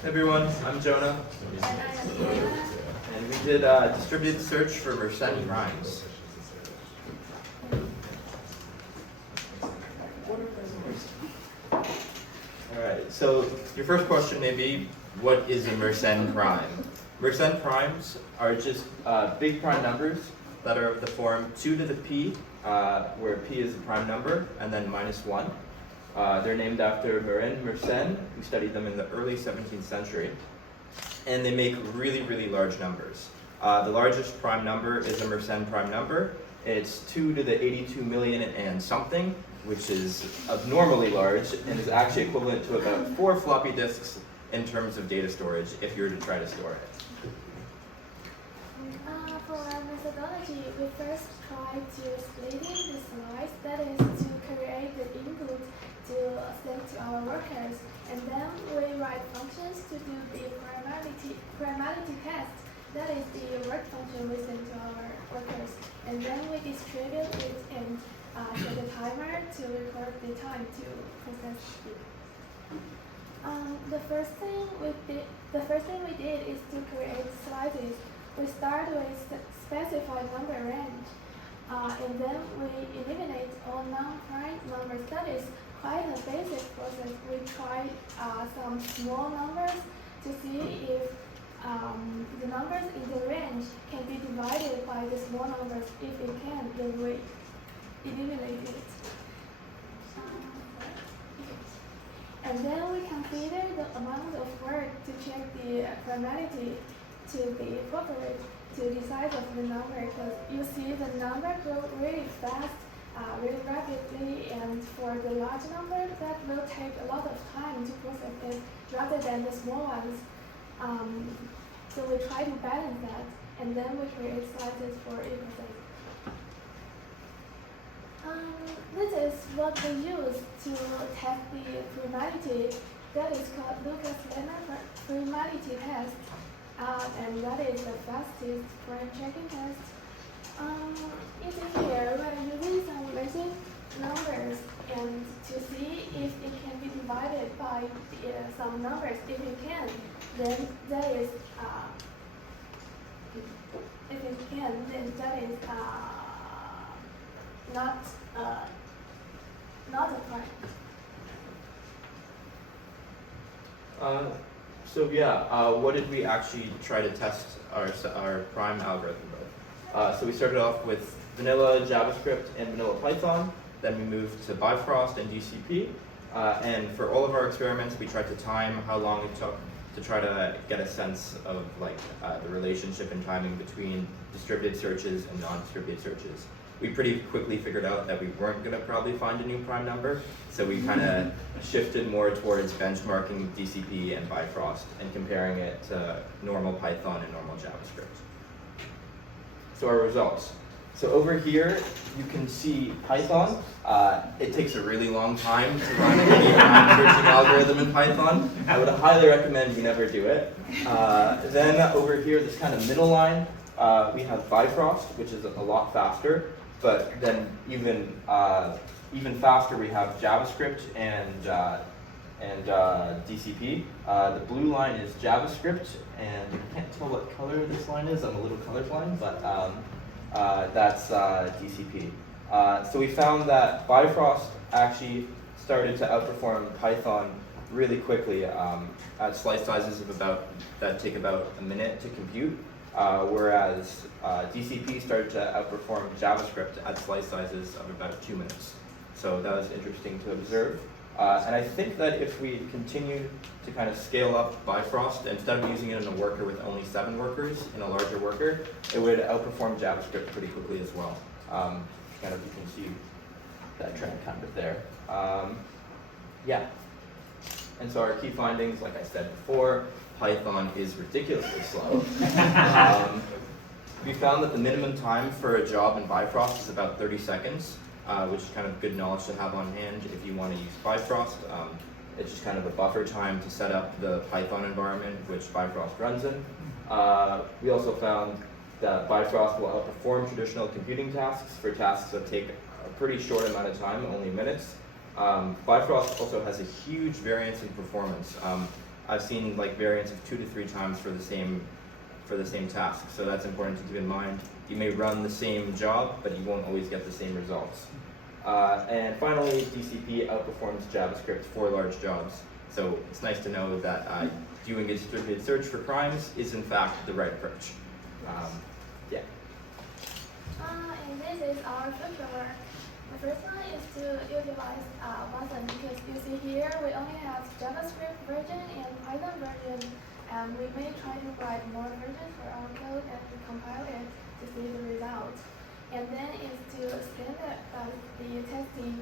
Hey everyone, I'm Jonah, and we did distributed search for Mersenne primes. Alright, so your first question may be, what is a Mersenne prime? Mersenne primes are just big prime numbers that are of the form 2 to the p, where p is a prime number, and then minus 1. They're named after Mersenne, who studied them in the early 17th century. And they make really, really large numbers. The largest prime number is a Mersenne prime number. It's 2 to the 82 million and something, which is abnormally large and is actually equivalent to about 4 floppy disks in terms of data storage if you were to try to store it. For our methodology, we first try to splitting the slice, that is to create the input to send to our workers, and then we write functions to do the primality test, that is the work function we send to our workers, and then we distribute it and set the timer to record the time to process it. The first thing we did is to create slices. We start with specified number range, and then we eliminate all non-prime numbers. That is quite a basic process. We try some small numbers to see if the numbers in the range can be divided by the small numbers. If it can, then we eliminate it. And then we consider the amount of work to check the primality to be appropriate to the size of the number, because you see the number grow really fast, really rapidly, and for the large number that will take a lot of time to process it rather than the small ones. So we try to balance that, and then we create slices for each process. This is what we use to test the primality. That is called Lucas-Lemon primality test. And that is the fastest prime checking test. You see here, we are using some basic numbers and to see if it can be divided by some numbers. If it can, then that is not a prime. What did we actually try to test our prime algorithm with? So we started off with vanilla JavaScript and vanilla Python, then we moved to Bifrost and DCP, and for all of our experiments we tried to time how long it took to try to get a sense of the relationship and timing between distributed searches and non-distributed searches. We pretty quickly figured out that we weren't going to probably find a new prime number, so we kind of shifted more towards benchmarking DCP and Bifrost and comparing it to normal Python and normal JavaScript. So our results. So over here, you can see Python. It takes a really long time to run any prime searching algorithm in Python. I would highly recommend you never do it. Then over here, this kind of middle line, we have Bifrost, which is a lot faster. But then even faster, we have JavaScript and DCP. The blue line is JavaScript, and I can't tell what color this line is. I'm a little colorblind, but that's DCP. So we found that Bifrost actually started to outperform Python really quickly at slice sizes of that take about a minute to compute. Whereas DCP started to outperform JavaScript at slice sizes of about 2 minutes. So that was interesting to observe. And I think that if we continued to kind of scale up Bifrost, instead of using it in a worker with only 7 workers in a larger worker, it would outperform JavaScript pretty quickly as well. You can see that trend kind of there. And so our key findings, like I said before, Python is ridiculously slow. We found that the minimum time for a job in Bifrost is about 30 seconds, which is kind of good knowledge to have on hand if you want to use Bifrost. It's just kind of a buffer time to set up the Python environment, which Bifrost runs in. We also found that Bifrost will outperform traditional computing tasks for tasks that take a pretty short amount of time, only minutes. Bifrost also has a huge variance in performance. I've seen like variance of 2 to 3 times for the same task. So that's important to keep in mind. You may run the same job, but you won't always get the same results. And finally, DCP outperforms JavaScript for large jobs. So it's nice to know that doing a distributed search for primes is in fact the right approach. Yeah. And this is our future work. The first one is to utilize Mersenne, because you see here we only have JavaScript version and Python version, and we may try to write more versions for our code and compile it to see the results. And then is to standardize the testing.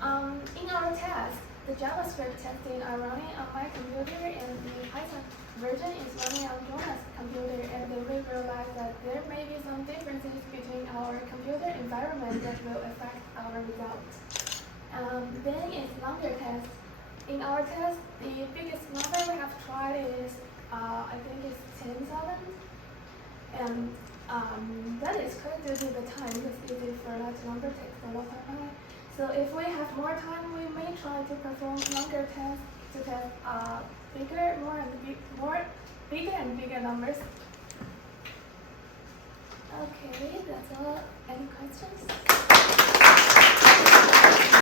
In our test, the JavaScript testing are running on my computer and the Python version is running on Jonah's computer, and then we realized that there may be some differences between our computer environment that will affect our results. Then is longer test. In our test, the biggest number we have tried is I think it's 10,000, and that is quite due to the time, because easy for large number takes a lot of time. So if we have more time, we may try to perform longer tests to test bigger and bigger numbers. Okay, that's all. Any questions?